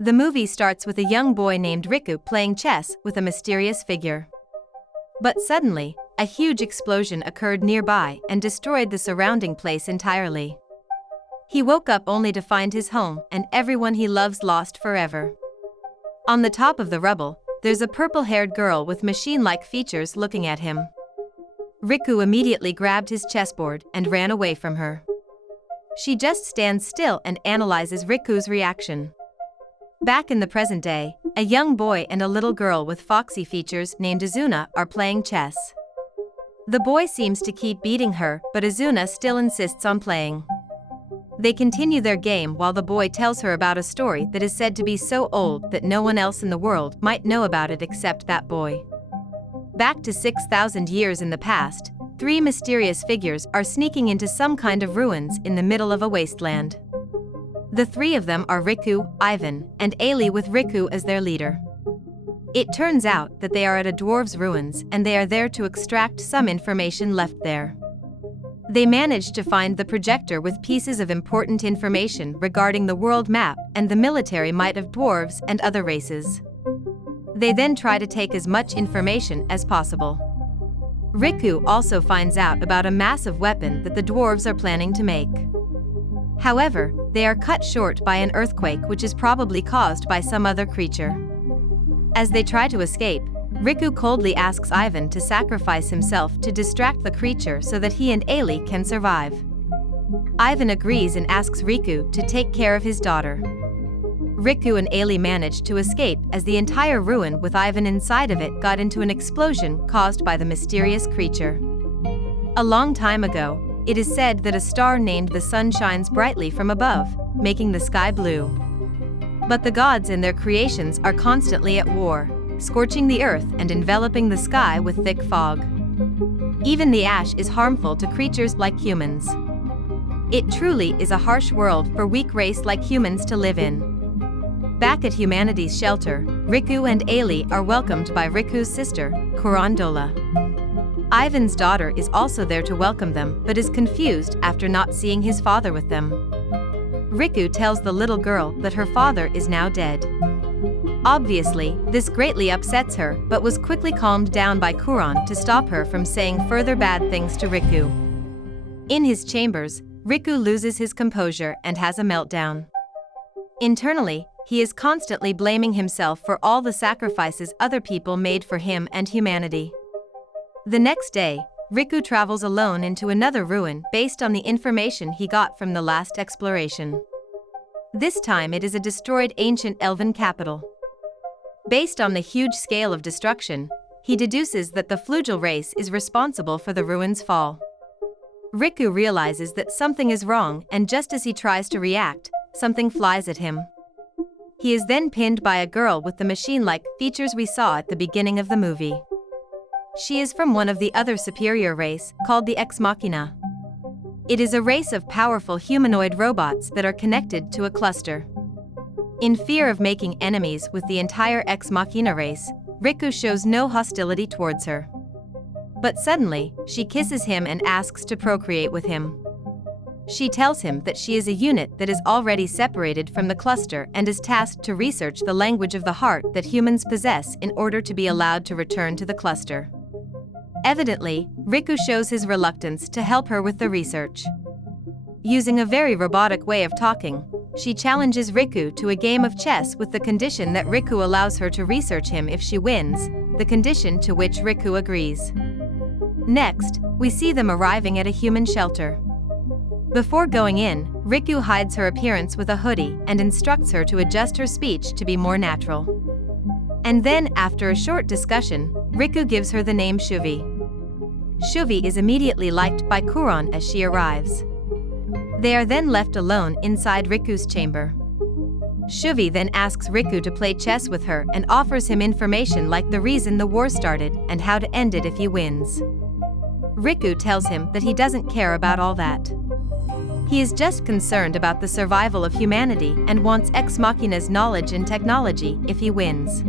The movie starts with a young boy named Riku playing chess with a mysterious figure. But suddenly, a huge explosion occurred nearby and destroyed the surrounding place entirely. He woke up only to find his home and everyone he loves lost forever. On the top of the rubble, there's a purple-haired girl with machine-like features looking at him. Riku immediately grabbed his chessboard and ran away from her. She just stands still and analyzes Riku's reaction. Back in the present day, a young boy and a little girl with foxy features named Azuna are playing chess. The boy seems to keep beating her, but Azuna still insists on playing. They continue their game while the boy tells her about a story that is said to be so old that no one else in the world might know about it except that boy. Back to 6,000 years in the past, 3 mysterious figures are sneaking into some kind of ruins in the middle of a wasteland. The 3 of them are Riku, Ivan, and Ailey with Riku as their leader. It turns out that they are at a dwarves' ruins and they are there to extract some information left there. They manage to find the projector with pieces of important information regarding the world map and the military might of dwarves and other races. They then try to take as much information as possible. Riku also finds out about a massive weapon that the dwarves are planning to make. However, they are cut short by an earthquake which is probably caused by some other creature. As they try to escape, Riku coldly asks Ivan to sacrifice himself to distract the creature so that he and Ailey can survive. Ivan agrees and asks Riku to take care of his daughter. Riku and Ailey manage to escape as the entire ruin with Ivan inside of it got into an explosion caused by the mysterious creature. A long time ago, it is said that a star named the sun shines brightly from above, making the sky blue. But the gods and their creations are constantly at war, scorching the earth and enveloping the sky with thick fog. Even the ash is harmful to creatures like humans. It truly is a harsh world for weak race like humans to live in. Back at humanity's shelter, Riku and Ailey are welcomed by Riku's sister, Kurandola. Ivan's daughter is also there to welcome them but is confused after not seeing his father with them. Riku tells the little girl that her father is now dead. Obviously, this greatly upsets her but was quickly calmed down by Kuran to stop her from saying further bad things to Riku. In his chambers, Riku loses his composure and has a meltdown. Internally, he is constantly blaming himself for all the sacrifices other people made for him and humanity. The next day, Riku travels alone into another ruin based on the information he got from the last exploration. This time it is a destroyed ancient elven capital. Based on the huge scale of destruction, he deduces that the Flugel race is responsible for the ruin's fall. Riku realizes that something is wrong and just as he tries to react, something flies at him. He is then pinned by a girl with the machine-like features we saw at the beginning of the movie. She is from one of the other superior race, called the Ex-Machina. It is a race of powerful humanoid robots that are connected to a cluster. In fear of making enemies with the entire Ex-Machina race, Riku shows no hostility towards her. But suddenly, she kisses him and asks to procreate with him. She tells him that she is a unit that is already separated from the cluster and is tasked to research the language of the heart that humans possess in order to be allowed to return to the cluster. Evidently, Riku shows his reluctance to help her with the research. Using a very robotic way of talking, she challenges Riku to a game of chess with the condition that Riku allows her to research him if she wins, the condition to which Riku agrees. Next, we see them arriving at a human shelter. Before going in, Riku hides her appearance with a hoodie and instructs her to adjust her speech to be more natural. And then, after a short discussion, Riku gives her the name Schwi. Schwi is immediately liked by Kuran as she arrives. They are then left alone inside Riku's chamber. Schwi then asks Riku to play chess with her and offers him information like the reason the war started and how to end it if he wins. Riku tells him that he doesn't care about all that. He is just concerned about the survival of humanity and wants Ex-Machina's knowledge and technology if he wins.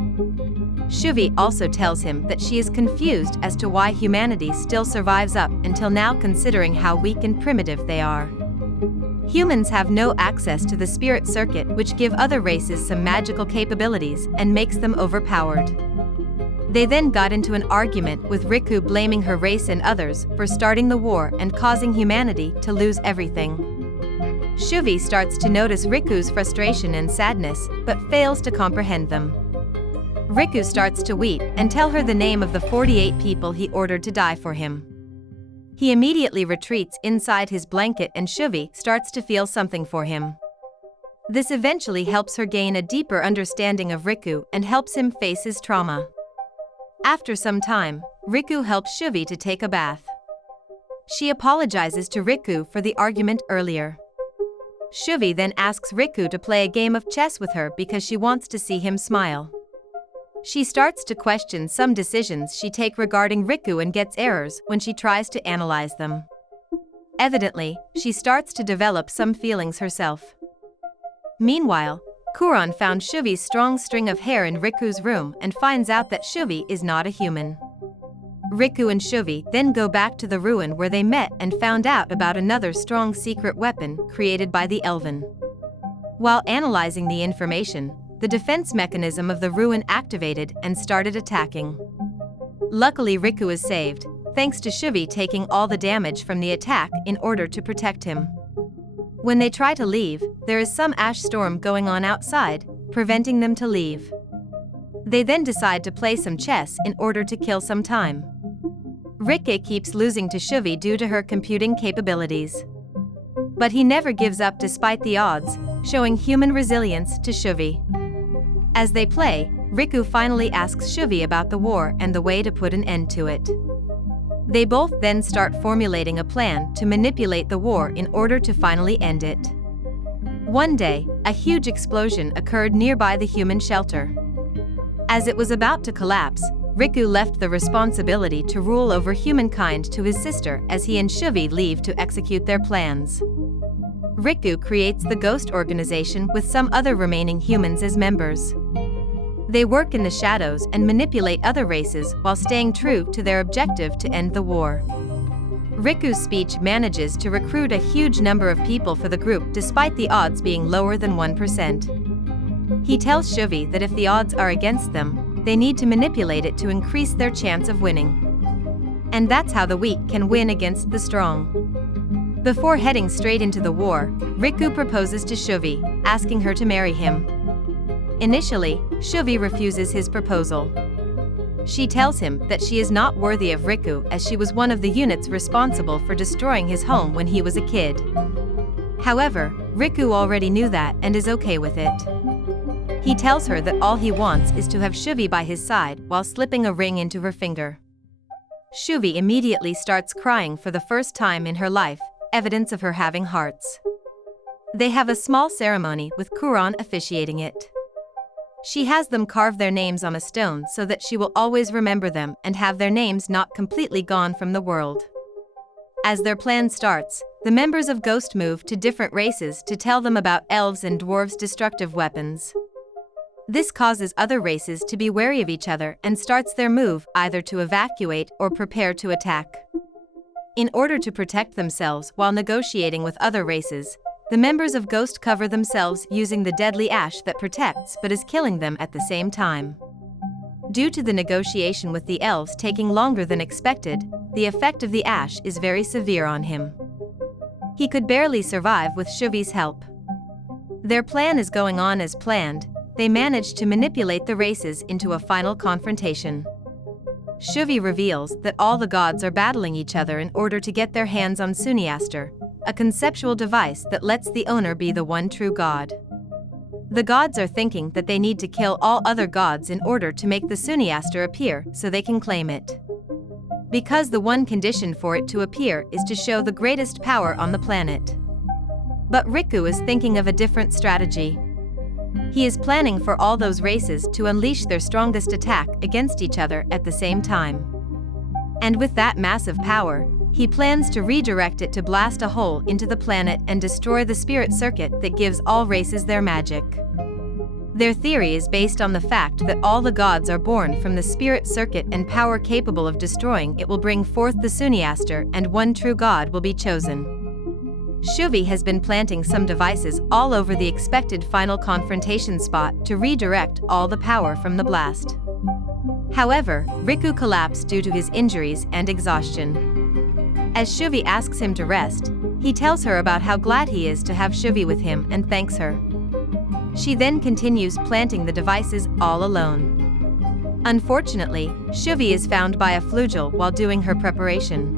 Schwi also tells him that she is confused as to why humanity still survives up until now considering how weak and primitive they are. Humans have no access to the spirit circuit, which give other races some magical capabilities and makes them overpowered. They then got into an argument with Riku, blaming her race and others for starting the war and causing humanity to lose everything. Schwi starts to notice Riku's frustration and sadness, but fails to comprehend them. Riku starts to weep and tell her the name of the 48 people he ordered to die for him. He immediately retreats inside his blanket and Schwi starts to feel something for him. This eventually helps her gain a deeper understanding of Riku and helps him face his trauma. After some time, Riku helps Schwi to take a bath. She apologizes to Riku for the argument earlier. Schwi then asks Riku to play a game of chess with her because she wants to see him smile. She starts to question some decisions she takes regarding Riku and gets errors when she tries to analyze them. Evidently, she starts to develop some feelings herself. Meanwhile, Kuran found Schwi's strong string of hair in Riku's room and finds out that Schwi is not a human. Riku and Schwi then go back to the ruin where they met and found out about another strong secret weapon created by the Elven. While analyzing the information, the defense mechanism of the ruin activated and started attacking. Luckily, Riku is saved, thanks to Schwi taking all the damage from the attack in order to protect him. When they try to leave, there is some ash storm going on outside, preventing them to leave. They then decide to play some chess in order to kill some time. Riku keeps losing to Schwi due to her computing capabilities. But he never gives up despite the odds, showing human resilience to Schwi. As they play, Riku finally asks Schwi about the war and the way to put an end to it. They both then start formulating a plan to manipulate the war in order to finally end it. One day, a huge explosion occurred nearby the human shelter. As it was about to collapse, Riku left the responsibility to rule over humankind to his sister as he and Schwi leave to execute their plans. Riku creates the Ghost Organization with some other remaining humans as members. They work in the shadows and manipulate other races while staying true to their objective to end the war. Riku's speech manages to recruit a huge number of people for the group despite the odds being lower than 1%. He tells Schwi that if the odds are against them, they need to manipulate it to increase their chance of winning. And that's how the weak can win against the strong. Before heading straight into the war, Riku proposes to Schwi, asking her to marry him. Initially, Schwi refuses his proposal. She tells him that she is not worthy of Riku as she was one of the units responsible for destroying his home when he was a kid. However, Riku already knew that and is okay with it. He tells her that all he wants is to have Schwi by his side while slipping a ring into her finger. Schwi immediately starts crying for the first time in her life, evidence of her having hearts. They have a small ceremony with Kuran officiating it. She has them carve their names on a stone so that she will always remember them and have their names not completely gone from the world. As their plan starts, the members of Ghost move to different races to tell them about elves and dwarves' destructive weapons. This causes other races to be wary of each other and starts their move either to evacuate or prepare to attack. In order to protect themselves while negotiating with other races, the members of Ghost cover themselves using the deadly ash that protects but is killing them at the same time. Due to the negotiation with the elves taking longer than expected, the effect of the ash is very severe on him. He could barely survive with Schwi's help. Their plan is going on as planned. They manage to manipulate the races into a final confrontation. Schwi reveals that all the gods are battling each other in order to get their hands on Suniaster, a conceptual device that lets the owner be the one true god. The gods are thinking that they need to kill all other gods in order to make the Suniaster appear so they can claim it. Because the one condition for it to appear is to show the greatest power on the planet. But Riku is thinking of a different strategy. He is planning for all those races to unleash their strongest attack against each other at the same time. And with that massive power, he plans to redirect it to blast a hole into the planet and destroy the spirit circuit that gives all races their magic. Their theory is based on the fact that all the gods are born from the spirit circuit and power capable of destroying it will bring forth the Suniaster and one true god will be chosen. Schwi has been planting some devices all over the expected final confrontation spot to redirect all the power from the blast. However, Riku collapsed due to his injuries and exhaustion. As Schwi asks him to rest, he tells her about how glad he is to have Schwi with him and thanks her. She then continues planting the devices all alone. Unfortunately, Schwi is found by a flugel while doing her preparation.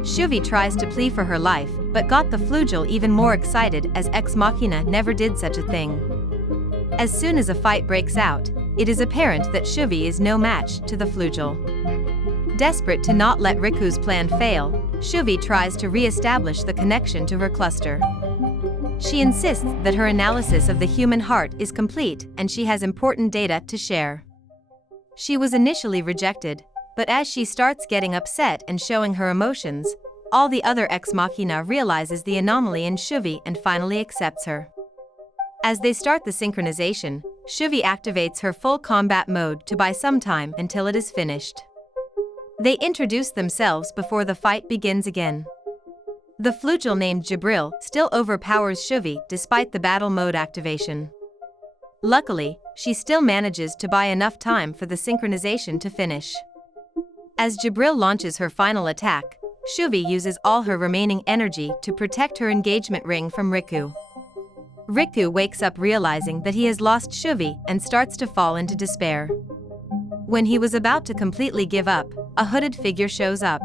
Schwi tries to plead for her life, but got the flugel even more excited as Ex-Machina never did such a thing. As soon as a fight breaks out, it is apparent that Schwi is no match to the flugel. Desperate to not let Riku's plan fail, Schwi tries to re-establish the connection to her cluster. She insists that her analysis of the human heart is complete and she has important data to share. She was initially rejected, but as she starts getting upset and showing her emotions, all the other Ex-Machina realizes the anomaly in Schwi and finally accepts her. As they start the synchronization, Schwi activates her full combat mode to buy some time until it is finished. They introduce themselves before the fight begins again. The flugel named Jibril still overpowers Schwi despite the battle mode activation. Luckily, she still manages to buy enough time for the synchronization to finish. As Jibril launches her final attack, Schwi uses all her remaining energy to protect her engagement ring from Riku. Riku wakes up realizing that he has lost Schwi and starts to fall into despair. When he was about to completely give up, a hooded figure shows up.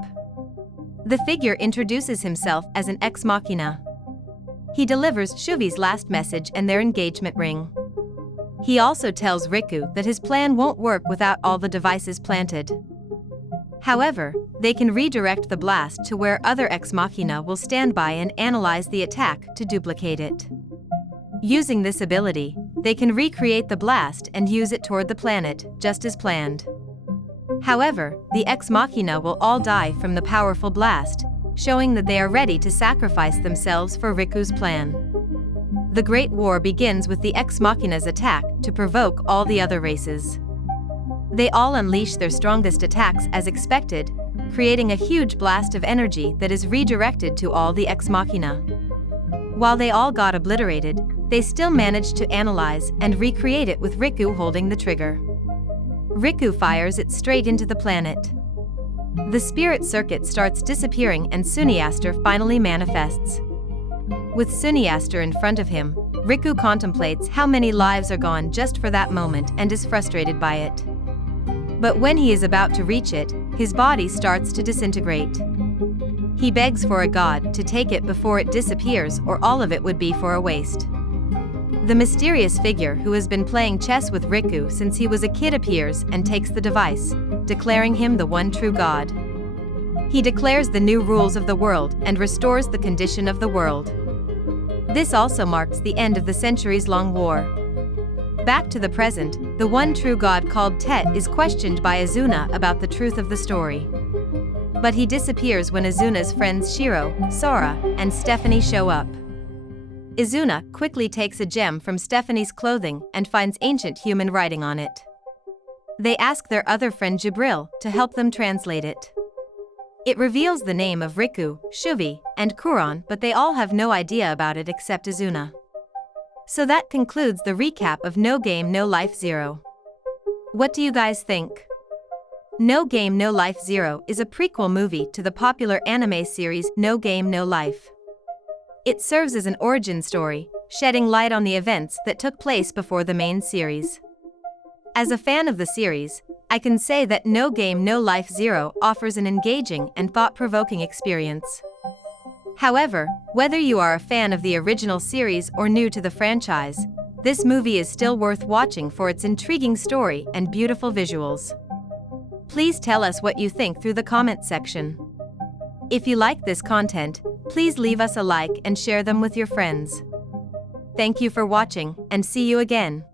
The figure introduces himself as an Ex-Machina. He delivers Schwi's last message and their engagement ring. He also tells Riku that his plan won't work without all the devices planted. However, they can redirect the blast to where other Ex-Machina will stand by and analyze the attack to duplicate it. Using this ability, they can recreate the blast and use it toward the planet, just as planned. However, the Ex-Machina will all die from the powerful blast, showing that they are ready to sacrifice themselves for Riku's plan. The Great War begins with the Ex-Machina's attack to provoke all the other races. They all unleash their strongest attacks as expected, creating a huge blast of energy that is redirected to all the Ex-Machina. While they all got obliterated, they still managed to analyze and recreate it with Riku holding the trigger. Riku fires it straight into the planet. The spirit circuit starts disappearing and Suniaster finally manifests. With Suniaster in front of him, Riku contemplates how many lives are gone just for that moment and is frustrated by it. But when he is about to reach it, his body starts to disintegrate. He begs for a god to take it before it disappears or all of it would be for a waste. The mysterious figure who has been playing chess with Riku since he was a kid appears and takes the device, declaring him the one true god. He declares the new rules of the world and restores the condition of the world. This also marks the end of the centuries-long war. Back to the present, the one true god called Tet is questioned by Izuna about the truth of the story. But he disappears when Izuna's friends Shiro, Sora, and Stephanie show up. Izuna quickly takes a gem from Stephanie's clothing and finds ancient human writing on it. They ask their other friend Jibril to help them translate it. It reveals the name of Riku, Schwi, and Kuron, but they all have no idea about it except Izuna. So that concludes the recap of No Game No Life Zero. What do you guys think? No Game No Life Zero is a prequel movie to the popular anime series No Game No Life. It serves as an origin story, shedding light on the events that took place before the main series. As a fan of the series, I can say that No Game No Life Zero offers an engaging and thought-provoking experience. However, whether you are a fan of the original series or new to the franchise, this movie is still worth watching for its intriguing story and beautiful visuals. Please tell us what you think through the comment section. If you like this content, please leave us a like and share them with your friends. Thank you for watching, and see you again.